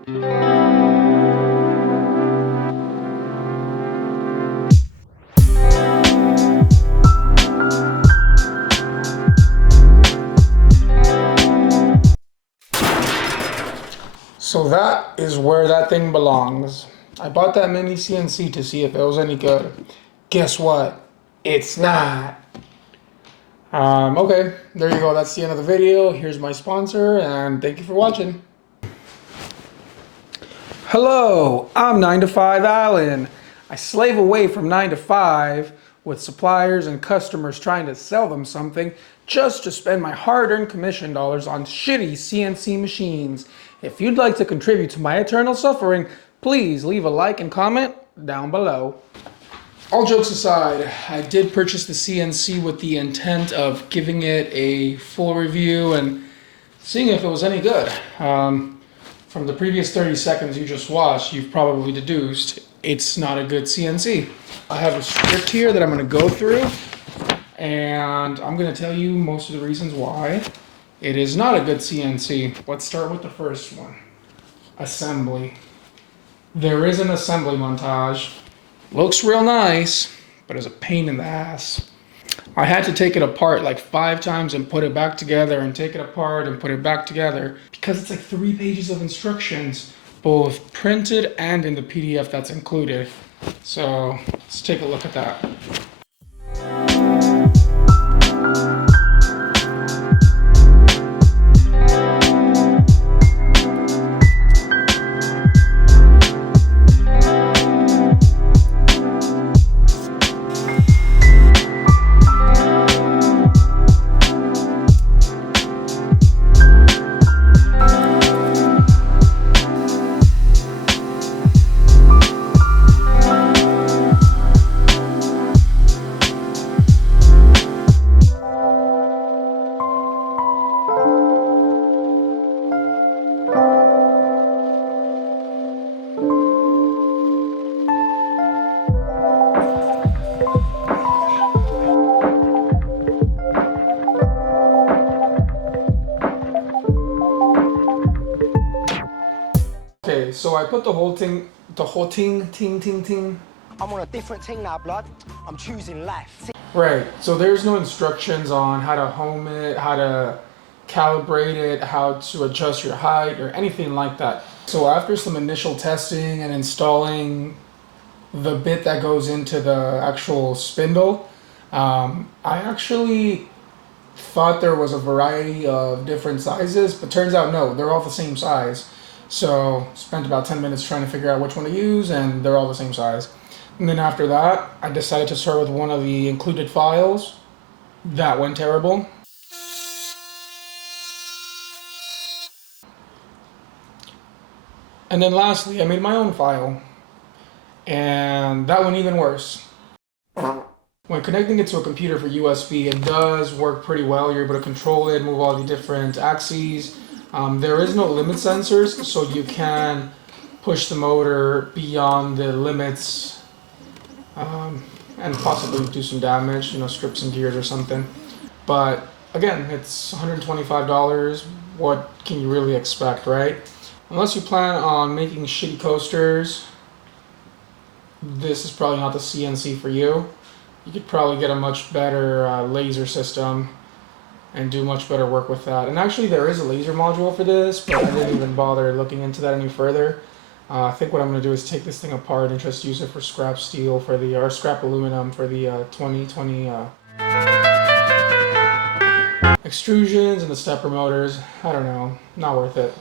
So that is where that thing belongs. I bought that Mini-CNC to see if it was any good. Guess what? It's not. Okay, there you go. That's the end of the video. Here's my sponsor, and thank you for watching. Hello, I'm 9 to 5 Alan. I slave away from 9 to 5 with suppliers and customers trying to sell them something just to spend my hard-earned commission dollars on shitty CNC machines. If you'd like to contribute to my eternal suffering, please leave a like and comment down below. All jokes aside, I did purchase the CNC with the intent of giving it a full review and seeing if it was any good. From the previous 30 seconds you just watched, you've probably deduced it's not a good CNC. I have a script here that I'm going to go through, and I'm going to tell you most of the reasons why it is not a good CNC. Let's start with the first one. Assembly. There is an assembly montage. Looks real nice, but it's a pain in the ass. I had to take it apart like 5 times and put it back together and take it apart and put it back together because it's like 3 pages of instructions, both printed and in the PDF that's included. So let's take a look at that. Okay, so I put the whole ting. I'm on a different thing now, blood. I'm choosing life. Right, so there's no instructions on how to home it, how to calibrate it, how to adjust your height, or anything like that. So after some initial testing and installing the bit that goes into the actual spindle, I actually thought there was a variety of different sizes, but turns out no, they're all the same size. So spent about 10 minutes trying to figure out which one to use, and they're all the same size. And then after that, I decided to start with one of the included files. That went terrible. And then lastly, I made my own file, and that went even worse. When connecting it to a computer for USB, it does work pretty well. You're able to control it, move all the different axes. There is no limit sensors, so you can push the motor beyond the limits and possibly do some damage, strip some gears or something. But again, it's $125. What can you really expect, right? Unless you plan on making shitty coasters, this is probably not the CNC for you. You could probably get a much better laser system and do much better work with that. And actually there is a laser module for this, but I didn't even bother looking into that any further. I think what I'm going to do is take this thing apart and just use it for scrap steel or scrap aluminum for the 2020 extrusions and the stepper motors. I don't know, not worth it.